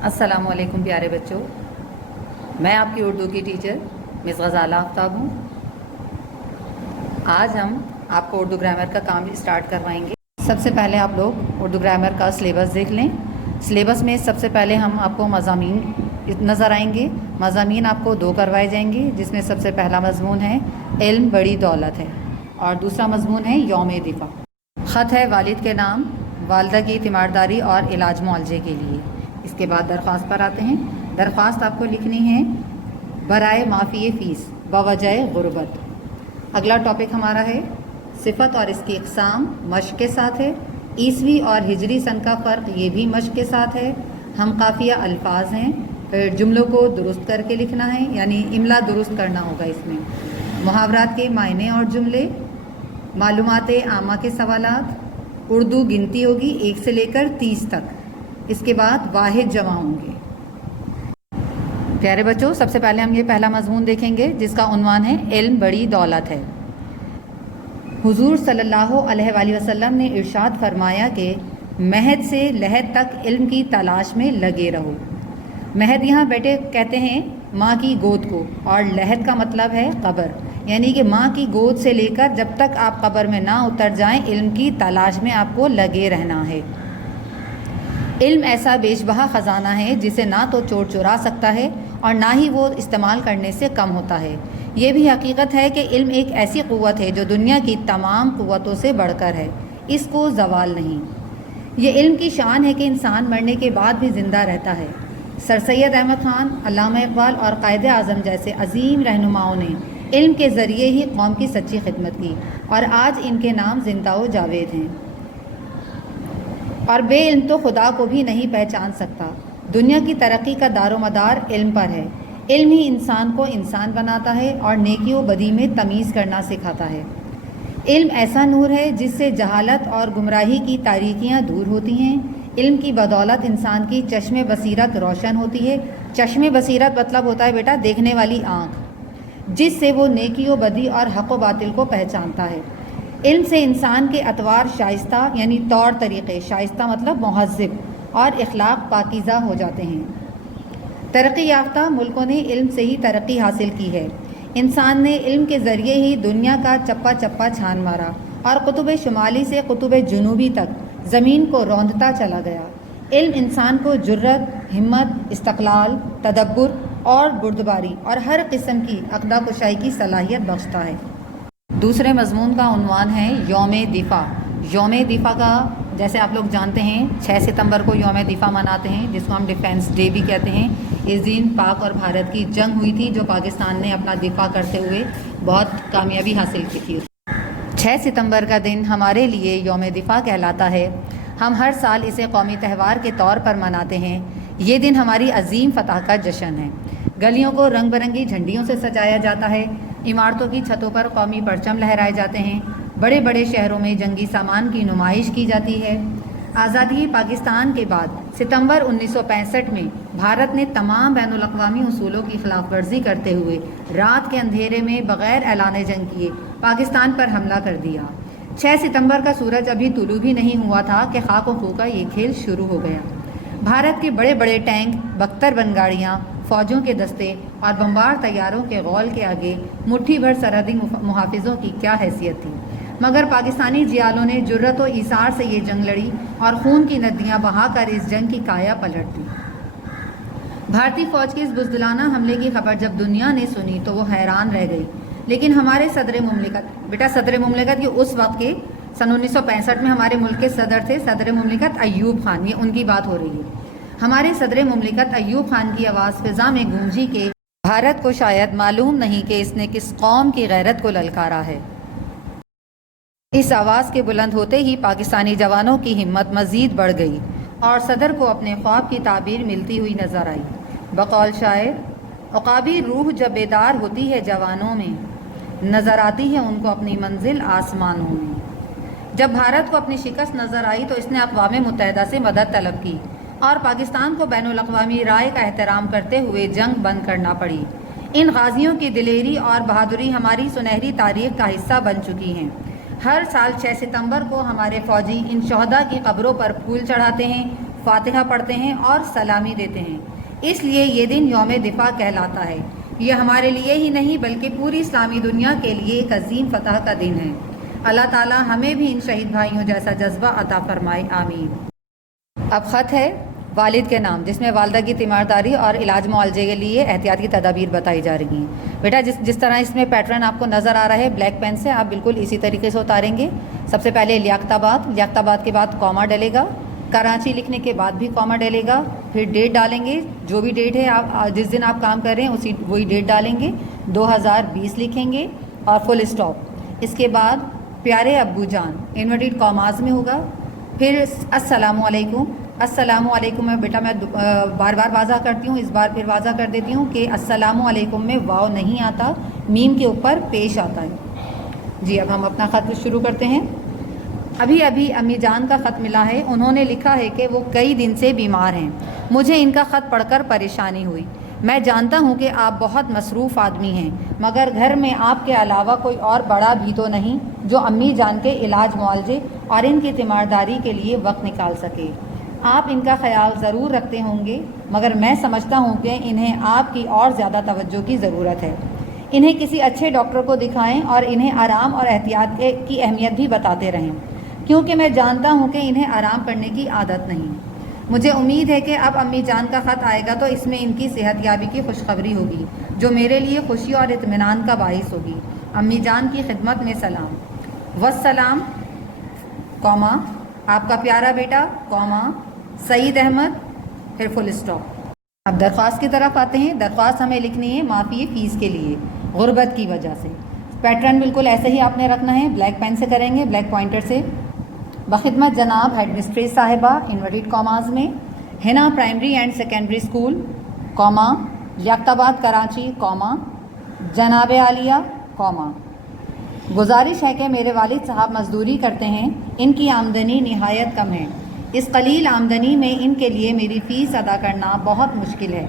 अस्सलाम वालेकुम प्यारे बच्चों, मैं आपकी उर्दू की टीचर मिस गज़ाला आफ्ताब हूँ। आज हम आपको उर्दू ग्रामर का काम स्टार्ट करवाएंगे। सबसे पहले आप लोग उर्दू ग्रामर का सिलेबस देख लें। सिलेबस में सबसे पहले हम आपको मज़ामीन नज़र आएंगे। मज़ामीन आपको 2 करवाए जाएंगे, जिसमें सबसे पहला मज़मून है इल्म बड़ी दौलत है और दूसरा मज़मून है यौम दिफा। ख़त है वालिद के नाम, वालदा की तीमारदारी और इलाज मुआलजे के लिए। इसके बाद दरख्वास्त पर आते हैं। दरख्वास्त आपको लिखनी है बराए माफ़ी फ़ीस बवजह गुरबत। अगला टॉपिक हमारा है सिफत और इसकी इक़साम, मश्क के साथ है। ईसवी और हिजरी सन का फ़र्क, ये भी मश्क के साथ है। हम काफ़िया अल्फाज हैं, फिर जुमलों को दुरुस्त करके लिखना है, यानी इमला दुरुस्त करना होगा इसमें। मुहावरात के मायने और जुमले, मालूमात आमा के सवालात, उर्दू गिनती होगी 1 से लेकर 30 तक। इसके बाद वाहिद जमा होंगे। प्यारे बच्चों, सबसे पहले हम ये पहला मज़मून देखेंगे जिसका उन्वान है इल्म बड़ी दौलत है। हुजूर सल्लल्लाहु अलैहि वसल्लम ने इरशाद फरमाया कि महद से लहद तक इल्म की तलाश में लगे रहो। महद यहाँ बेटे कहते हैं माँ की गोद को, और लहद का मतलब है कब्र, यानी कि माँ की गोद से लेकर जब तक आप कब्र में ना उतर जाएं, इल्म की तलाश में आपको लगे रहना है। इल्म ऐसा बेशबहा ख़जाना है जिसे ना तो चोर चुरा सकता है और ना ही वो इस्तेमाल करने से कम होता है। ये भी हकीकत है कि इल्म एक ऐसी क़ुव्वत है जो दुनिया की तमाम क़ुव्वतों से बढ़कर है, इसको ज़वाल नहीं। ये इल्म की शान है कि इंसान मरने के बाद भी ज़िंदा रहता है। सर सैयद अहमद ख़ान, अल्लामा इक़बाल और कायदे आज़म जैसे अजीम रहनुमाओं ने इल्म के ज़रिए ही कौम की सच्ची खिदमत की, और आज इनके नाम ज़िंदा व जावेद हैं। और बे इल्म तो खुदा को भी नहीं पहचान सकता। दुनिया की तरक्की का दारोमदार इल्म पर है। इल्म ही इंसान को इंसान बनाता है और नेकी व बदी में तमीज़ करना सिखाता है। इल्म ऐसा नूर है जिससे जहालत और गुमराही की तारीकियाँ दूर होती हैं। इल्म की बदौलत इंसान की चश्मे बसीरत रोशन होती है। चश्मे बसीरत मतलब होता है बेटा देखने वाली आँख, जिससे वो नेकी व बदी और हक़ व बातिल को पहचानता है। इल्म से इंसान के अतवार शाइस्ता, यानी तौर तरीक़े, शाइस्ता मतलब महज़्ज़ब, और इखलाक पाकीज़ा हो जाते हैं। तरक्की याफ्ता मुल्कों ने इल्म से ही तरक्की हासिल की है। इंसान ने इल्म के ज़रिए ही दुनिया का चप्पा चप्पा छान मारा और कुतुब शुमाली से कुतुब जुनूबी तक ज़मीन को रौंदता चला गया। इल्म इंसान को जुर्रत, हिम्मत, इस्तक़लाल, तदब्बुर और बुर्दबारी और हर किस्म की अक़दा कुशाई की सलाहियत बख्शता है। दूसरे मज़मून का उन्वान है यौम दिफा। यौम दिफा का, जैसे आप लोग जानते हैं, 6 सितंबर को यौम दिफा मनाते हैं, जिसको हम डिफेंस डे भी कहते हैं। इस दिन पाक और भारत की जंग हुई थी, जो पाकिस्तान ने अपना दिफा करते हुए बहुत कामयाबी हासिल की थी। 6 सितंबर का दिन हमारे लिए यौम दिफा कहलाता है। हम हर साल इसे कौमी त्यौहार के तौर पर मनाते हैं। ये दिन हमारी अजीम फ़तह का जश्न है। गलियों को रंग बिरंगी झंडियों से सजाया जाता है। इमारतों की छतों पर कौमी परचम लहराए जाते हैं। बड़े बड़े शहरों में जंगी सामान की नुमाइश की जाती है। आज़ादी पाकिस्तान के बाद सितंबर 1965 में भारत ने तमाम बैनुल अक़वामी उसूलों की खिलाफ वर्जी करते हुए रात के अंधेरे में बग़ैर ऐलान जंग किए पाकिस्तान पर हमला कर दिया। 6 सितंबर का सूरज अभी तुलू भी नहीं हुआ था कि खाक व खू का ये खेल शुरू हो गया। भारत के बड़े बड़े टैंक, बख्तर गाड़ियाँ, फ़ौजों के दस्ते और बम्बार तैयारों के गौल के आगे मुट्ठी भर सरहदी मुहाफ़िज़ों की क्या हैसियत थी। मगर पाकिस्तानी जियालों ने जुर्रत व ईसार से ये जंग लड़ी और खून की नदियाँ बहाकर इस जंग की काया पलट दी। भारतीय फ़ौज के इस बुज़दिलाना हमले की खबर जब दुनिया ने सुनी तो वो हैरान रह गई। लेकिन हमारे सदर मुमलिकत, बेटा सदर मुमलिकत ये उस वक्त के सन 1965 में हमारे मुल्क के सदर थे, सदर मुमलिकत अय्यूब खान, ये उनकी बात हो रही है। हमारे सदर मुमलिकत अय्यूब खान की आवाज़ फ़िज़ा में गूंजी कि भारत को शायद मालूम नहीं कि इसने किस कौम की गैरत को ललकारा है। इस आवाज़ के बुलंद होते ही पाकिस्तानी जवानों की हिम्मत मज़ीद बढ़ गई और सदर को अपने ख्वाब की ताबीर मिलती हुई नज़र आई। बकौल शायर, औक़ाबी रूह जब बेदार होती है जवानों में, नज़र आती है उनको अपनी मंजिल आसमानों में। जब भारत को अपनी शिकस्त नज़र आई तो इसने अक़वाम मुत्तहिदा से मदद तलब की और पाकिस्तान को बैनुल अक़वामी राय का एहतराम करते हुए जंग बंद करना पड़ी। इन गाज़ियों की दिलेरी और बहादुरी हमारी सुनहरी तारीख़ का हिस्सा बन चुकी हैं। हर साल 6 सितंबर को हमारे फ़ौजी इन शहदा की कब्रों पर फूल चढ़ाते हैं, فاتحہ پڑھتے ہیں اور سلامی دیتے ہیں. اس لیے یہ دن یوم دفاع کہلاتا ہے. یہ ہمارے لیے ہی نہیں بلکہ پوری اسلامی دنیا کے لیے ایک عظیم فتح کا دن ہے. اللہ تعالی ہمیں بھی ان شہید بھائیوں جیسا جذبہ عطا فرمائے. آمین. اب خط ہے والد کے نام، جس میں والدہ کی تیمارداری اور علاج معالجے کے لیے احتیاطی تدابیر بتائی جا رہی ہیں. بیٹا جس طرح اس میں پیٹرن آپ کو نظر آ رہا ہے بلیک پین سے، آپ بالکل اسی طریقے سے اتاریں گے. سب سے پہلے لیاقت آباد کے بعد کوما ڈلے گا. کراچی لکھنے کے بعد بھی کوما ڈلے گا. پھر ڈیٹ ڈالیں گے، جو بھی ڈیٹ ہے آپ جس دن آپ کام کر رہے ہیں وہی ڈیٹ ڈالیں گے. 2020 لکھیں گے اور فل اسٹاپ. اس کے بعد پیارے ابو جان انورٹڈ کاماز میں ہوگا. پھر السلام علیکم میں بیٹا میں بار بار واضح کرتی ہوں، اس بار پھر واضح کر دیتی ہوں کہ السلام علیکم میں واو نہیں آتا، میم کے اوپر پیش آتا ہے. جی اب ہم اپنا خط شروع کرتے ہیں. ابھی امی جان کا خط ملا ہے. انہوں نے لکھا ہے کہ وہ کئی دن سے بیمار ہیں. مجھے ان کا خط پڑھ کر پریشانی ہوئی. میں جانتا ہوں کہ آپ بہت مصروف آدمی ہیں، مگر گھر میں آپ کے علاوہ کوئی اور بڑا بھی تو نہیں جو امی جان کے علاج معالجے اور ان کی تیمارداری کے لیے وقت نکال سکے. آپ ان کا خیال ضرور رکھتے ہوں گے، مگر میں سمجھتا ہوں کہ انہیں آپ کی اور زیادہ توجہ کی ضرورت ہے. انہیں کسی اچھے ڈاکٹر کو دکھائیں اور انہیں آرام اور احتیاط کی اہمیت بھی بتاتے رہیں، کیونکہ میں جانتا ہوں کہ انہیں آرام کرنے کی عادت نہیں. مجھے امید ہے کہ اب امی جان کا خط آئے گا تو اس میں ان کی صحت یابی کی خوشخبری ہوگی، جو میرے لیے خوشی اور اطمینان کا باعث ہوگی. امی جان کی خدمت میں سلام. والسلام کوما آپ کا پیارا بیٹا کوما سعید احمد، پھر فل اسٹاپ. اب درخواست کی طرف آتے ہیں. درخواست ہمیں لکھنی ہے معافی فیس کے لیے غربت کی وجہ سے. پیٹرن بالکل ایسے ہی آپ نے رکھنا ہے، بلیک پین سے کریں گے، بلیک پوائنٹر سے. بخدمت جناب ہیڈ مسٹریس صاحبہ انورٹڈ کاماز میں، ہنا پرائمری اینڈ سیکنڈری اسکول کوما لیاقت آباد کراچی کوما جناب عالیہ کوما. گزارش ہے کہ میرے والد صاحب مزدوری کرتے ہیں. ان کی آمدنی نہایت کم ہے. اس قلیل آمدنی میں ان کے لیے میری فیس ادا کرنا بہت مشکل ہے.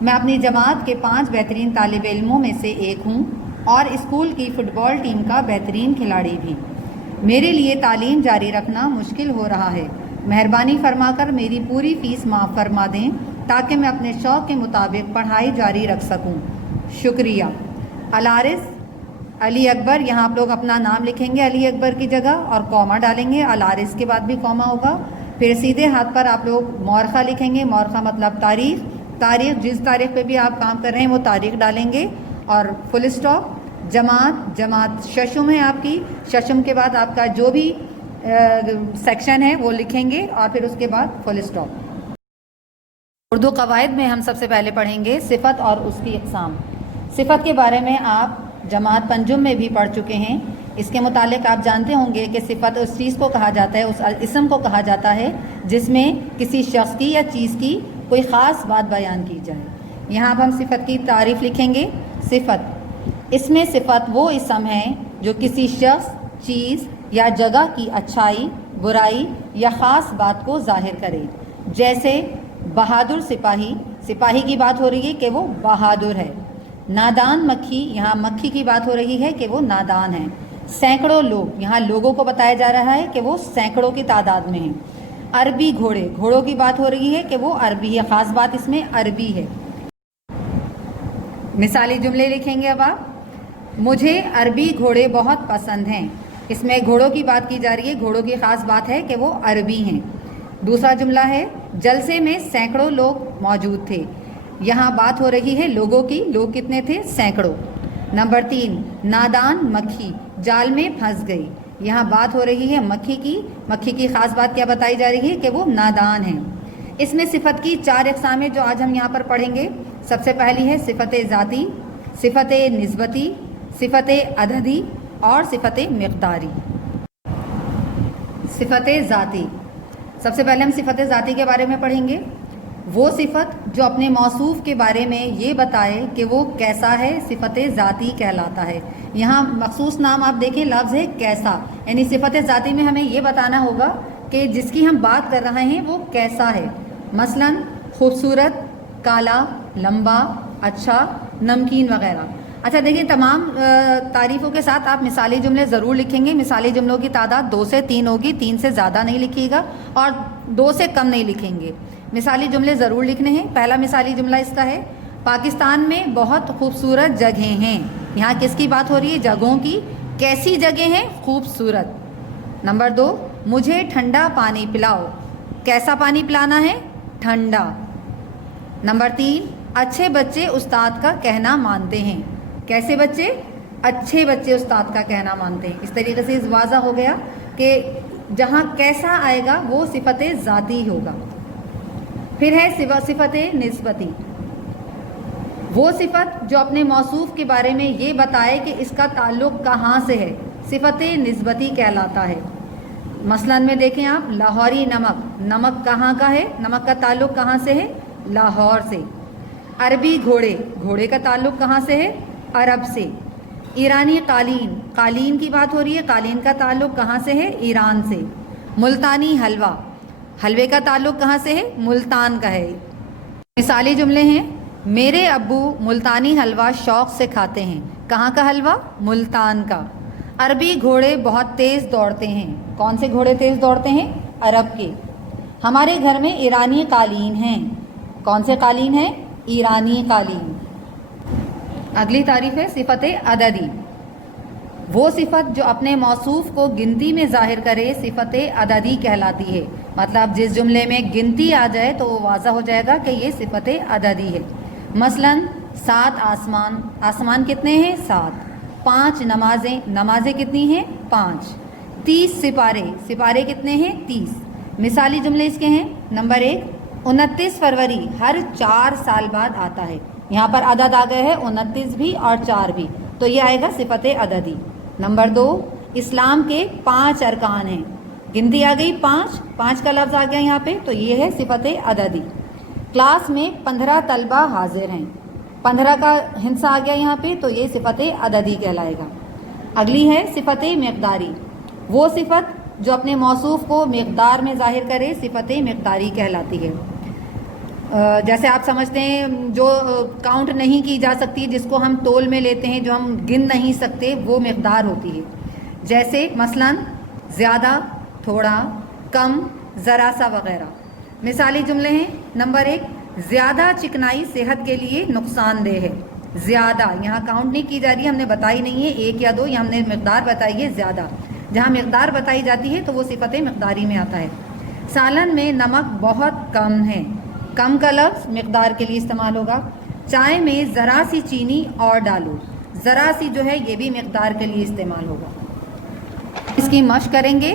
میں اپنی جماعت کے 5 بہترین طالب علموں میں سے ایک ہوں اور اسکول کی فٹ بال ٹیم کا بہترین کھلاڑی بھی. میرے لیے تعلیم جاری رکھنا مشکل ہو رہا ہے. مہربانی فرما کر میری پوری فیس معاف فرما دیں تاکہ میں اپنے شوق کے مطابق پڑھائی جاری رکھ سکوں. شکریہ. الارث علی اکبر. یہاں آپ لوگ اپنا نام لکھیں گے علی اکبر کی جگہ اور کوما ڈالیں گے. الارث کے بعد بھی کوما ہوگا. پھر سیدھے ہاتھ پر آپ لوگ مورخہ لکھیں گے. مورخہ مطلب تاریخ جس تاریخ پہ بھی آپ کام کر رہے ہیں وہ تاریخ ڈالیں گے اور فل اسٹاپ. جماعت ششم ہے آپ کی. ششم کے بعد آپ کا جو بھی سیکشن ہے وہ لکھیں گے اور پھر اس کے بعد فل اسٹاپ. اردو قواعد میں ہم سب سے پہلے پڑھیں گے صفت اور اس کی اقسام. صفت کے بارے میں آپ جماعت پنجم میں بھی پڑھ چکے ہیں. اس کے متعلق آپ جانتے ہوں گے کہ صفت اس چیز کو کہا جاتا ہے، اس اسم کو کہا جاتا ہے جس میں کسی شخص کی یا چیز کی کوئی خاص بات بیان کی جائے. یہاں اب ہم صفت کی تعریف لکھیں گے. صفت اس میں صفت وہ اسم ہے جو کسی شخص، چیز یا جگہ کی اچھائی، برائی یا خاص بات کو ظاہر کرے. جیسے بہادر سپاہی کی بات ہو رہی ہے کہ وہ بہادر ہے. نادان مکھی، یہاں مکھی کی بات ہو رہی ہے کہ وہ نادان ہے. سینکڑوں لوگ، یہاں لوگوں کو بتایا جا رہا ہے کہ وہ سینکڑوں کی تعداد میں ہیں. عربی گھوڑوں کی بات ہو رہی ہے کہ وہ عربی ہے، خاص بات اس میں عربی ہے. مثالی جملے لکھیں گے اب آپ. مجھے عربی گھوڑے بہت پسند ہیں. اس میں گھوڑوں کی بات کی جا رہی ہے، گھوڑوں کی خاص بات ہے کہ وہ عربی ہیں. دوسرا جملہ ہے جلسے میں سینکڑوں لوگ موجود تھے. یہاں بات ہو رہی ہے لوگوں کی. لوگ کتنے تھے؟ سینکڑوں. نمبر 3 نادان مکھی جال میں پھنس گئی. یہاں بات ہو رہی ہے مکھی کی. مکھی کی خاص بات کیا بتائی جا رہی ہے کہ وہ نادان ہے. اس میں صفت کی 4 اقسام ہیں جو آج ہم یہاں پر پڑھیں گے. سب سے پہلی ہے صفت ذاتی، صفت نسبتی، صفت عددی اور صفت مقداری. صفت ذاتی. سب سے پہلے ہم صفت ذاتی کے بارے میں پڑھیں گے. وہ صفت جو اپنے موصوف کے بارے میں یہ بتائے کہ وہ کیسا ہے، صفت ذاتی کہلاتا ہے. یہاں مخصوص نام آپ دیکھیں، لفظ ہے کیسا، یعنی صفت ذاتی میں ہمیں یہ بتانا ہوگا کہ جس کی ہم بات کر رہے ہیں وہ کیسا ہے. مثلا خوبصورت، کالا، لمبا، اچھا، نمکین وغیرہ. اچھا دیکھیں، تمام تعریفوں کے ساتھ آپ مثالی جملے ضرور لکھیں گے. مثالی جملوں کی تعداد 2 سے 3 ہوگی، 3 سے زیادہ نہیں لکھیے گا. اور 2 سے कम नहीं लिखेंगे। मिसाली जुमले ज़रूर लिखने हैं। पहला मिसाली जुमला इसका है, पाकिस्तान में बहुत खूबसूरत जगहें हैं। यहाँ किसकी बात हो रही है? जगहों की। कैसी जगह हैं? खूबसूरत। नंबर 2, मुझे ठंडा पानी पिलाओ। कैसा पानी पिलाना है? ठंडा। नंबर 3, अच्छे बच्चे उस्ताद का कहना मानते हैं। कैसे बच्चे? अच्छे बच्चे उस्ताद का कहना मानते हैं। इस तरीके से वाज़ा हो गया कि जहाँ कैसा आएगा वो सिफत ज़ाती होगा। फिर है सिफत निस्बती, वो सिफत जो अपने मौसूफ के बारे में ये बताए कि इसका ताल्लुक़ कहाँ से है, सिफत निस्बती कहलाता है। मसलन में देखें आप, लाहौरी नमक, नमक कहाँ का है? नमक का ताल्लुक़ कहाँ से है? लाहौर से। अरबी घोड़े, घोड़े का ताल्लुक़ कहाँ से है? अरब से। ईरानी कालीन, कालीन की बात हो रही है, कालीन का ताल्लुक़ कहाँ से है? ईरान से। मुल्तानी हलवा, हलवे का ताल्लुक़ कहाँ से है? मुल्तान का है। मिसाली जुमले हैं, मेरे अब्बू मुल्तानी हलवा शौक़ से खाते हैं। कहाँ का हलवा? मुल्तान का। अरबी घोड़े बहुत तेज़ दौड़ते हैं। कौन से घोड़े तेज़ दौड़ते हैं? अरब के। हमारे घर में ईरानी कालीन हैं। कौन से कालीन हैं? ईरानी कालीन। अगली तारीफ है सिफत अददी, वो सिफत जो अपने मौसूफ को गिनती में ज़ाहिर करे सिफत अददी कहलाती है। मतलब जिस जुमले में गिनती आ जाए तो वो वाज़ा हो जाएगा कि ये सिफत अददी है। मसलन 7 आसमान, आसमान कितने हैं? 7। 5 नमाज़ें, नमाज़ें कितनी हैं? 5। 30 सिपारे, सिपारे कितने हैं? 30। मिसाली जुमले इसके हैं, नंबर 1, 29 फरवरी हर 4 साल बाद आता है। यहाँ पर अदद आ गए हैं, 29 भी और 4 भी, तो ये आएगा सिफत अददी। नंबर 2, इस्लाम के 5 अरकान हैं। गिनती आ गई 5, 5 का लफ्ज़ आ गया यहाँ पे, तो ये है सिफत अददी। क्लास में 15 तलबा हाजिर हैं। 15 का हिस्सा आ गया यहाँ पे, तो ये सिफत अददी कहलाएगा। अगली है सिफत मिक़दारी, वो सिफत जो अपने मौसूफ को मिक़दार में ज़ाहिर करे सिफत मिक़दारी कहलाती है। जैसे आप समझते हैं जो काउंट नहीं की जा सकती, जिसको हम तोल में लेते हैं, जो हम गिन नहीं सकते, वो मिक़दार होती है। जैसे मसलन ज़्यादा, थोड़ा, कम, ज़रा सा वगैरह। मिसाली जुमले हैं, नंबर 1, ज़्यादा चिकनाई सेहत के लिए नुकसानदेह है। ज़्यादा यहाँ काउंट नहीं की जा रही है, हमने बताई नहीं है 1 या 2, ये हमने मिक़दार बताई है ज़्यादा। जहाँ मिक़दार बताई जाती है तो वो सिफत मिक़दारी में आता है। सालन में नमक बहुत कम है, कम का लफ्ज़ मिक़दार के लिए इस्तेमाल होगा। चाय में ज़रा सी चीनी और डालो, ज़रा सी जो है ये भी मिक़दार के लिए इस्तेमाल होगा। इसकी मश्क करेंगे।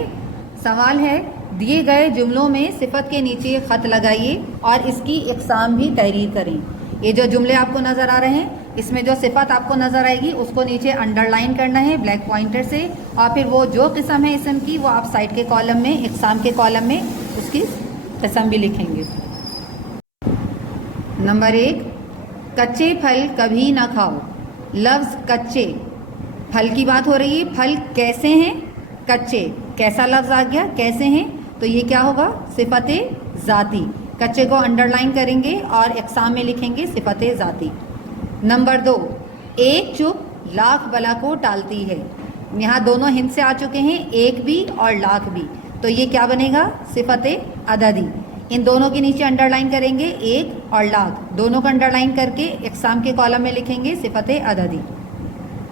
सवाल है, दिए गए जुमलों में सिफत के नीचे ख़त लगाइए और इसकी इक़साम भी तहरीर करें। ये जो जुमले आपको नज़र आ रहे हैं, इसमें जो सिफत आपको नज़र आएगी उसको नीचे अंडरलाइन करना है ब्लैक पॉइंटर से, और फिर वो जो किस्म है इसम की वो आप साइड के कॉलम में, इक़साम के कॉलम में उसकी किस्म भी लिखेंगे। नंबर 1, कच्चे फल कभी ना खाओ। लफ्ज़ कच्चे, फल की बात हो रही है, फल कैसे हैं? कच्चे। कैसा लफ्ज़ आ गया? कैसे हैं, तो ये क्या होगा? सिफत ज़ाती। कच्चे को अंडरलाइन करेंगे और इक़साम में लिखेंगे सिफत ज़ाती। नंबर 2, एक चुप लाख बला को टालती है। यहाँ दोनों हिंद से आ चुके हैं, एक भी और लाख भी, तो ये क्या बनेगा? सिफत अददी। इन दोनों के नीचे अंडरलाइन करेंगे, एक और लाख, दोनों को अंडरलाइन करके इक़साम के कॉलम में लिखेंगे सिफत अददी।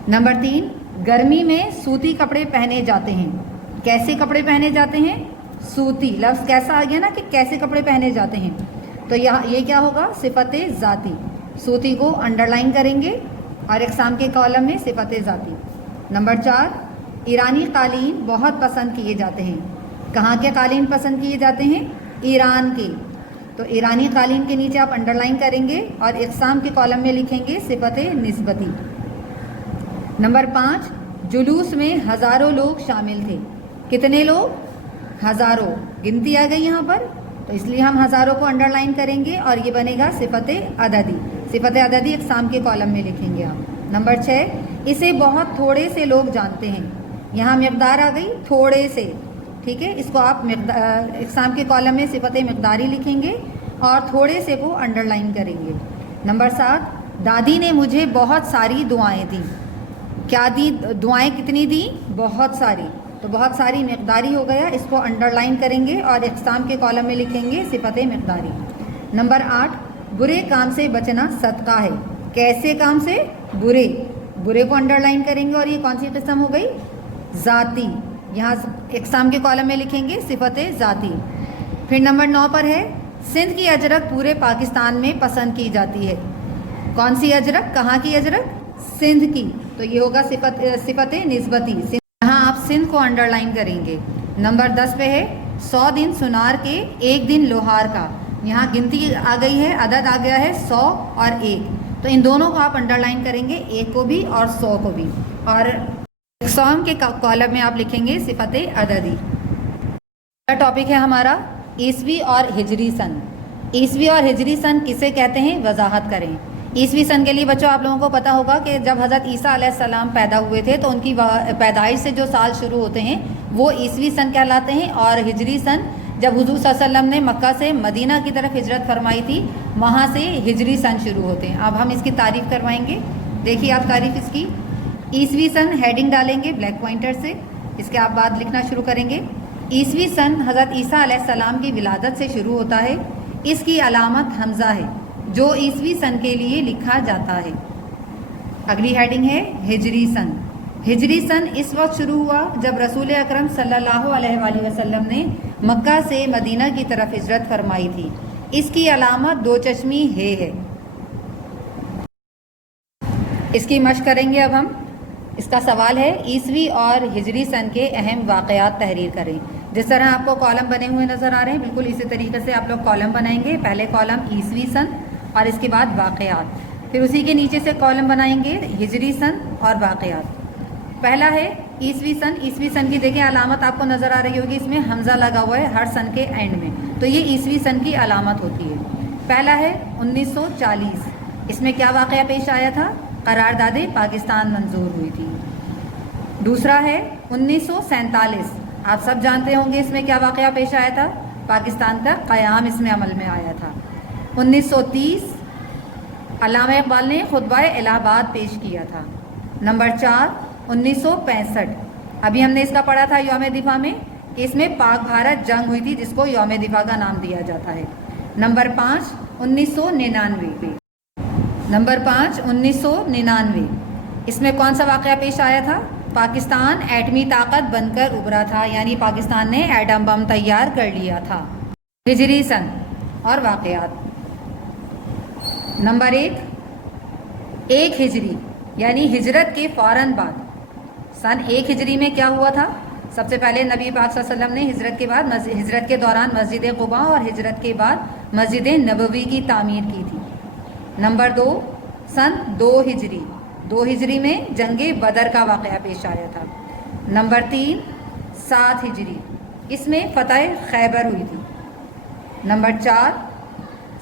नंबर 3, गर्मी में सूती कपड़े पहने जाते हैं। कैसे कपड़े पहने जाते हैं? सूती। लफ्ज़ कैसा आ गया ना कि कैसे कपड़े पहने जाते हैं, तो यहाँ ये क्या होगा? सिफत ज़ाती। सूती को अंडरलाइन करेंगे और इक़साम के कॉलम में सिफत ज़ाती। नंबर 4, ईरानी कालीन बहुत पसंद किए जाते हैं। कहाँ के कालीन पसंद किए जाते हैं? ईरान के, तो ईरानी कालीन के नीचे आप अंडरलाइन करेंगे और इक़साम के कॉलम में लिखेंगे सिफत निस्बती। नंबर 5, जुलूस में हज़ारों लोग शामिल थे। कितने लोग? हज़ारों। गिनती आ गई यहाँ पर, तो इसलिए हम हज़ारों को अंडरलाइन करेंगे और ये बनेगा सिफत अददी। सिफत अददी इक़साम के कॉलम में लिखेंगे आप। नंबर 6, इसे बहुत थोड़े से लोग जानते हैं। यहाँ मिक़दार आ गई, थोड़े से, ठीक है, इसको आप इक़साम के कॉलम में सिफत मिक़दारी लिखेंगे और थोड़े से को अंडरलाइन करेंगे। नंबर 7, दादी ने मुझे बहुत सारी दुआएं दी। क्या दी? दुआएं कितनी दी? बहुत सारी। تو بہت ساری مقداری ہو گیا، اس کو انڈر لائن کریں گے اور اقسام کے کالم میں لکھیں گے صفت مقداری۔ نمبر 8، برے کام سے بچنا صدقہ ہے۔ کیسے کام سے؟ برے کو انڈر لائن کریں گے اور یہ کون سی قسم ہو گئی؟ ذاتی۔ یہاں اقسام کے کالم میں لکھیں گے صفت ذاتی۔ پھر نمبر 9 پر ہے سندھ کی اجرک پورے پاکستان میں پسند کی جاتی ہے۔ کون سی اجرک؟ کہاں کی اجرک؟ سندھ کی، تو یہ ہوگا صفت نسبتی۔ یہاں آپ سندھ کو انڈر لائن کریں گے۔ نمبر 10 پہ ہے 100 دن سنار کے 1 دن لوہار کا۔ یہاں گنتی آ گئی ہے، عدد آ گیا ہے 100 اور 1، تو ان دونوں کو آپ انڈر لائن کریں گے، 1 کو بھی اور 100 کو بھی، اور اقسام کے کالم میں آپ لکھیں گے صفت عددی۔ ٹاپک ہے ہمارا عیسوی اور ہجری سن۔ عیسوی اور ہجری سن کسے کہتے ہیں؟ وضاحت کریں۔ عیسوی سن کے لیے بچوں آپ لوگوں کو پتہ ہوگا کہ جب حضرت عیسیٰ علیہ السلام پیدا ہوئے تھے تو ان کی پیدائش سے جو سال شروع ہوتے ہیں وہ عیسوی سن کہلاتے ہیں، اور ہجری سن جب حضور صلی اللہ علیہ وسلم نے مکہ سے مدینہ کی طرف ہجرت فرمائی تھی وہاں سے ہجری سن شروع ہوتے ہیں۔ اب ہم اس کی تعریف کروائیں گے، دیکھیے آپ تعریف اس کی۔ عیسوی سن ہیڈنگ ڈالیں گے بلیک پوائنٹر سے، اس کے آپ بعد لکھنا شروع کریں گے۔ عیسوی سن حضرت عیسیٰ علیہ السلام کی ولادت سے شروع ہوتا ہے۔ اس کی علامت حمزہ ہے جو عیسوی سن کے لیے لکھا جاتا ہے۔ اگلی ہیڈنگ ہے ہجری سن۔ ہجری سن اس وقت شروع ہوا جب رسول اکرم صلی اللہ علیہ وآلہ وسلم نے مکہ سے مدینہ کی طرف ہجرت فرمائی تھی۔ اس کی علامت دو چشمی ہے۔ اس کی مشق کریں گے اب ہم۔ اس کا سوال ہے عیسوی اور ہجری سن کے اہم واقعات تحریر کریں۔ جس طرح آپ کو کالم بنے ہوئے نظر آ رہے ہیں بالکل اسی طریقے سے آپ لوگ کالم بنائیں گے۔ پہلے کالم عیسوی سن اور اس کے بعد واقعات، پھر اسی کے نیچے سے کالم بنائیں گے ہجری سن اور واقعات۔ پہلا ہے عیسوی سن۔ عیسوی سن کی دیکھیں علامت آپ کو نظر آ رہی ہوگی، اس میں حمزہ لگا ہوا ہے ہر سن کے اینڈ میں، تو یہ عیسوی سن کی علامت ہوتی ہے۔ پہلا ہے 1940، اس میں کیا واقعہ پیش آیا تھا؟ قرارداد پاکستان منظور ہوئی تھی۔ دوسرا ہے 1947، آپ سب جانتے ہوں گے اس میں کیا واقعہ پیش آیا تھا؟ پاکستان کا قیام اس میں عمل میں آیا تھا۔ 1930 علامہ اقبال نے خطبہ الہ آباد پیش کیا تھا۔ نمبر 4 1965، ابھی ہم نے اس کا پڑھا تھا یوم دفاع میں کہ اس میں پاک بھارت جنگ ہوئی تھی جس کو یوم دفاع کا نام دیا جاتا ہے۔ نمبر 5 1999، نمبر 5 1999، اس میں کون سا واقعہ پیش آیا تھا؟ پاکستان ایٹمی طاقت بن کر ابھرا تھا، یعنی پاکستان نے ایٹم بم تیار کر لیا تھا۔ ہجری سن اور واقعات۔ نمبر 1 ہجری یعنی ہجرت کے فوراً بعد سن 1 ہجری میں کیا ہوا تھا؟ سب سے پہلے نبی پاک صلی اللہ علیہ وسلم نے ہجرت کے دوران مسجد قباء اور ہجرت کے بعد مسجد نبوی کی تعمیر کی تھی۔ نمبر 2 سن 2 ہجری، 2 ہجری میں جنگ بدر کا واقعہ پیش آیا تھا۔ نمبر 3 7 ہجری، اس میں فتح خیبر ہوئی تھی۔ نمبر 4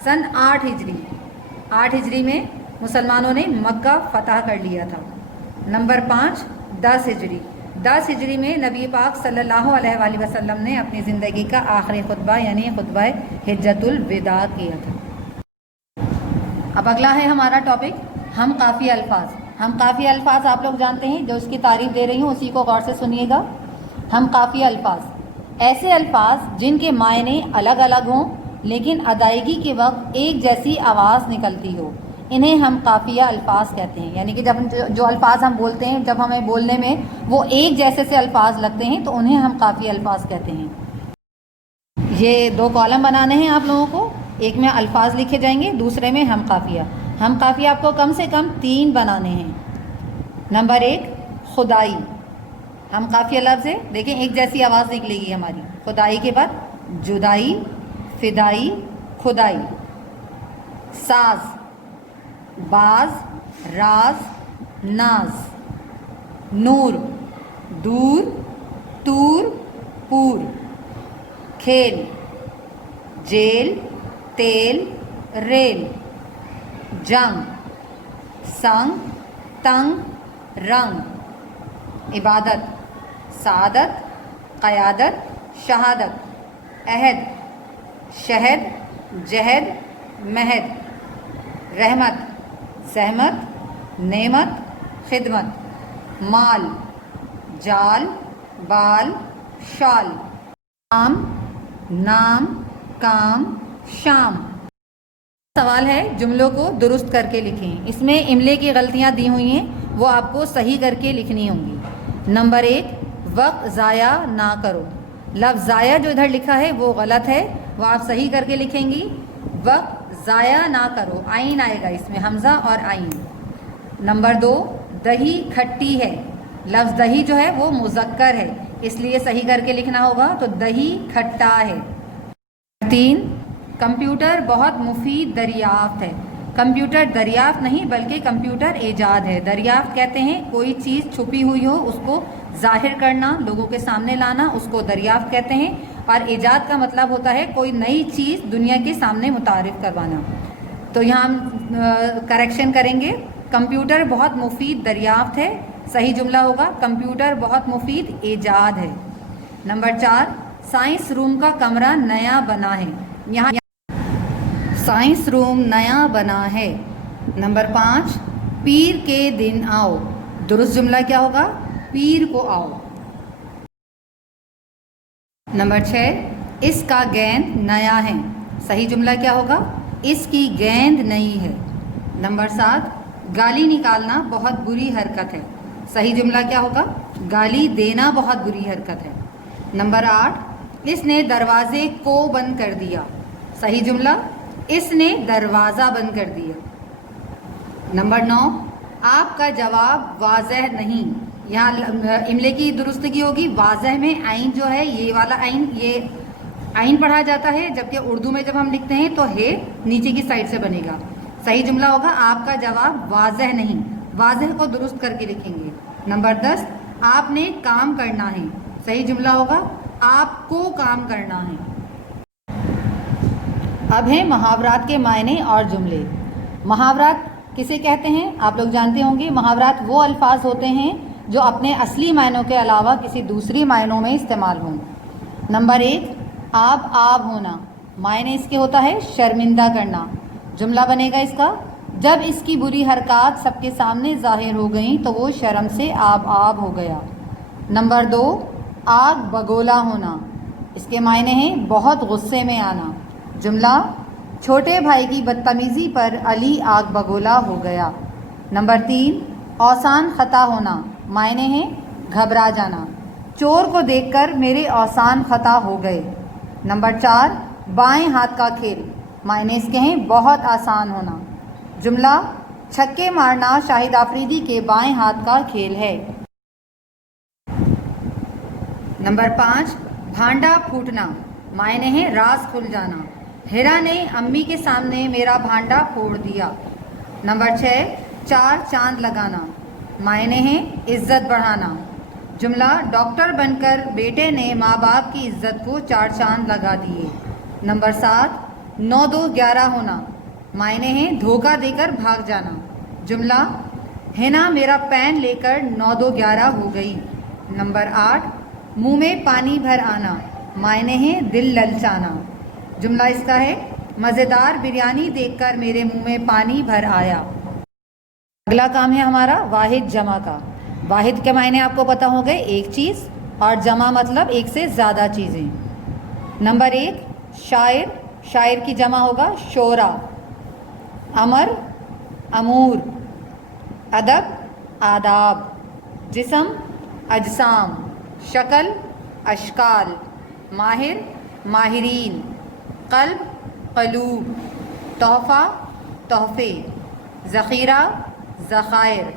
سن 8 ہجری، 8 ہجری میں مسلمانوں نے مکہ فتح کر لیا تھا۔ نمبر 5 10 ہجری، 10 ہجری میں نبی پاک صلی اللہ علیہ وآلہ وسلم نے اپنی زندگی کا آخری خطبہ یعنی خطبہ حجۃ الوداع کیا تھا۔ اب اگلا ہے ہمارا ٹاپک ہم قافیہ الفاظ۔ ہم قافیہ الفاظ آپ لوگ جانتے ہیں، جو اس کی تعریف دے رہی ہوں اسی کو غور سے سنیے گا۔ ہم قافیہ الفاظ ایسے الفاظ جن کے معنی الگ الگ ہوں لیکن ادائیگی کے وقت ایک جیسی آواز نکلتی ہو، انہیں ہم قافیہ الفاظ کہتے ہیں۔ یعنی کہ جب جو الفاظ ہم بولتے ہیں جب ہمیں بولنے میں وہ ایک جیسے سے الفاظ لگتے ہیں تو انہیں ہم قافیہ الفاظ کہتے ہیں۔ یہ 2 کالم بنانے ہیں آپ لوگوں کو، ایک میں الفاظ لکھے جائیں گے دوسرے میں ہم قافیہ۔ ہم قافیہ آپ کو کم سے کم 3 بنانے ہیں۔ نمبر 1 خدائی، ہم قافیہ لفظ ہے، دیکھیں ایک جیسی آواز نکلے گی ہماری۔ خدائی کے بعد جدائی، فدائی، خدائی۔ ساز، باز، راز، ناز۔ نور، دور، تور، پور۔ کھیل، جیل، تیل، ریل۔ جنگ، سنگ، تنگ، رنگ۔ عبادت، سعادت، قیادت، شہادت۔ عہد، شہد، جہد، مہد۔ رحمت، سحمت، نعمت، خدمت۔ مال، جال، बाल, शाल। आम, नाम, काम, शाम। सवाल है, जुमलों को दुरुस्त करके लिखें। इसमें इमले की गलतियां दी हुई हैं, वो आपको सही करके लिखनी होंगी। नंबर 1, वक्त ज़ाया ना करो। लफ्ज़ ज़ाया जो इधर लिखा है वो गलत है, वो आप सही करके लिखेंगी। वक्त ज़ाया ना करो, आइन आएगा इसमें, हमज़ा और आइन। नंबर 2, दही खट्टी है। लफ्ज़ दही जो है वो मुज़क्कर है, इसलिए सही करके लिखना होगा, तो दही खट्टा है। 3, कंप्यूटर बहुत मुफीद दरियाफ्त है। कंप्यूटर दरियाफ्त नहीं बल्कि कंप्यूटर ईजाद है। दरियाफ्त कहते हैं कोई चीज़ छुपी हुई हो उसको जाहिर करना, लोगों के सामने लाना, उसको दरियाफ्त कहते हैं। और ईजाद का मतलब होता है कोई नई चीज़ दुनिया के सामने मुतारिफ करवाना। तो यहाँ हम करेक्शन करेंगे, कंप्यूटर बहुत मुफीद दरियाफ्त है, सही जुमला होगा कंप्यूटर बहुत मुफीद ईजाद है। नंबर 4, साइंस रूम का कमरा नया बना है। यहाँ साइंस रूम नया बना है। नंबर 5, पीर के दिन आओ। दुरुस्त जुमला क्या होगा? पीर को आओ। नंबर 6, इसका गेंद नया है। सही जुमला क्या होगा? इसकी गेंद नई है। नंबर 7, गाली निकालना बहुत बुरी हरकत है। सही जुमला क्या होगा? गाली देना बहुत बुरी हरकत है। नंबर 8, इसने दरवाजे को बंद कर दिया। सही जुमला, इसने दरवाज़ा बंद कर दिया। नंबर 9, आपका जवाब वाज़ह नहीं। यहाँ इमले की दुरुस्तगी होगी, वाज़ह में आइन जो है ये वाला आइन, ये आइन पढ़ा जाता है, जबकि उर्दू में जब हम लिखते हैं तो हे नीचे की साइड से बनेगा। सही जुमला होगा आपका जवाब वाज़ह नहीं, वाज़ह को दुरुस्त करके लिखेंगे। नंबर 10, आपने काम करना है। सही जुमला होगा आपको काम करना है। अब है मुहावरात के मायने और जुमले। मुहावरात किसे कहते हैं आप लोग जानते होंगे। मुहावरात वो अल्फाज होते हैं जो अपने असली मायनों के अलावा किसी दूसरी मायनों में इस्तेमाल हों। नंबर 1, आब होना। मायने इसके होता है शर्मिंदा करना। जुमला बनेगा इसका, जब इसकी बुरी हरकत सबके सामने जाहिर हो गई तो वो शर्म से आब हो गया। नंबर 2, आग बगोला होना। इसके मायने हैं बहुत गुस्से में आना। जुमला, छोटे भाई की बदतमीज़ी पर अली आग बगोला हो गया। नंबर 3, औसान खता होना। मायने हैं घबरा जाना। चोर को देखकर मेरे औसान खता हो गए। नंबर 4, बाएं हाथ का खेल। मायने इसके हैं बहुत आसान होना। जुमला, छक्के मारना शाहिद आफरीदी के बाएं हाथ का खेल है। नंबर 5, भांडा फूटना। मायने हैं राज खुल जाना। हिरा ने अम्मी के सामने मेरा भांडा फोड़ दिया। नंबर 6, 4 चांद लगाना। मायने हैं इज्जत बढ़ाना। जुमला, डॉक्टर बनकर बेटे ने माँ बाप की इज्जत को 4 चांद लगा दिए। नंबर 7, 9 2 11 होना। मायने हैं धोखा देकर भाग जाना। जुमला, हिना मेरा पेन लेकर 9 2 11 हो गई। नंबर 8, मुंह में पानी भर आना। मायने हैं दिल ललचाना। जुमला इसका है मज़ेदार बिरयानी देखकर मेरे मुंह में पानी भर आया। अगला काम है हमारा वाहिद जमा का। वाहिद के मायने आपको पता हो गए, एक चीज़, और जमा मतलब एक से ज़्यादा चीज़ें। नंबर 1, शायर। शायर की जमा होगा शोरा। अमर, अमूर। अदब, आदाब। जिस्म, अजसाम। शक्ल, अशकाल। माहिर, माहिरीन। क़ल्ब, क़लूब। तोहफ़ा, तोहफ़े। ज़ख़ीरा, ज़ख़ायर।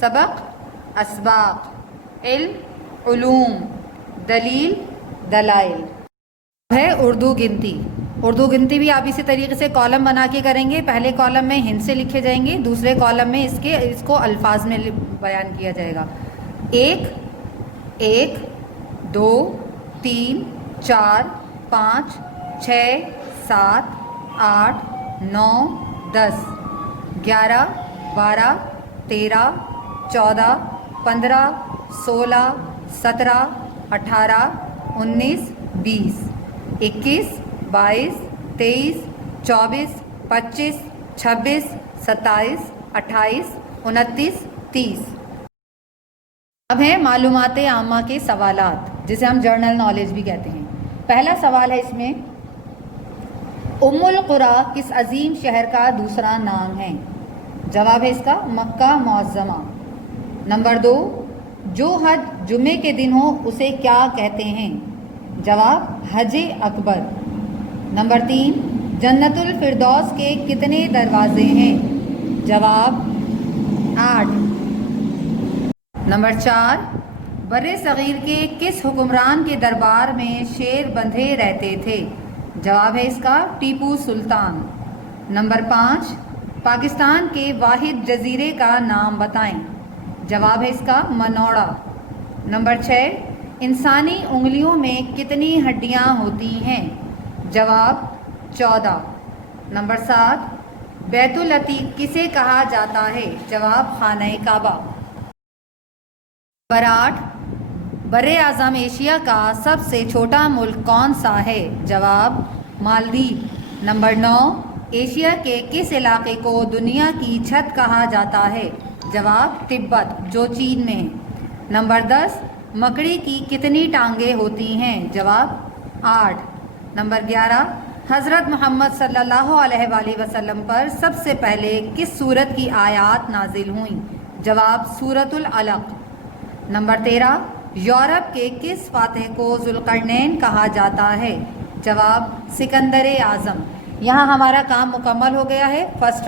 सबक, असबाक़। इल्म, उलूम। दलील, दलाइल। है उर्दू गिनती। उर्दू गिनती भी आप इसी तरीके से कॉलम बना के करेंगे। पहले कॉलम में हिंद से लिखे जाएंगे, दूसरे कॉलम में इसको अल्फाज में बयान किया जाएगा। 1 1 2 3 4 5 6 7 8 9 10 11 12 13 14 15 16 17 18 19 20 21 22 23 24 25 26 27 28 29 30। اب ہیں معلومات عامہ کے سوالات جسے ہم جرنل نالج بھی کہتے ہیں. پہلا سوال ہے اس میں، ام القریٰ کس عظیم شہر کا دوسرا نام ہے؟ جواب ہے اس کا مکہ معظمہ. نمبر 2، جو حج جمعے کے دن ہو اسے کیا کہتے ہیں؟ جواب حج اکبر. نمبر 3، جنت الفردوس کے کتنے دروازے ہیں؟ جواب 8. نمبر 4، بر صغیر کے کس حکمران کے دربار میں شیر بندھے رہتے تھے؟ جواب ہے اس کا ٹیپو سلطان. نمبر 5، پاکستان کے واحد جزیرے کا نام بتائیں. جواب ہے اس کا منوڑا. نمبر 6، انسانی انگلیوں میں کتنی ہڈیاں ہوتی ہیں؟ جواب 14. نمبر 7، بیت العتیق کسے کہا جاتا ہے؟ جواب خانہ کعبہ. نمبر 8، بر اعظم ایشیا کا سب سے چھوٹا ملک کون سا ہے؟ جواب مالدیپ. نمبر 9، ایشیا کے کس علاقے کو دنیا کی چھت کہا جاتا ہے؟ جواب تبت جو چین میں ہے. نمبر 10، مکڑی کی کتنی ٹانگیں ہوتی ہیں؟ جواب 8. نمبر 11، حضرت محمد صلی اللہ علیہ وآلہ وسلم پر سب سے پہلے کس سورت کی آیات نازل ہوئیں؟ جواب سورۃ العلق. نمبر 13، یورپ کے کس فاتح کو ذوالقرنین کہا جاتا ہے؟ جواب سکندر اعظم. یہاں ہمارا کام مکمل ہو گیا ہے. فرسٹ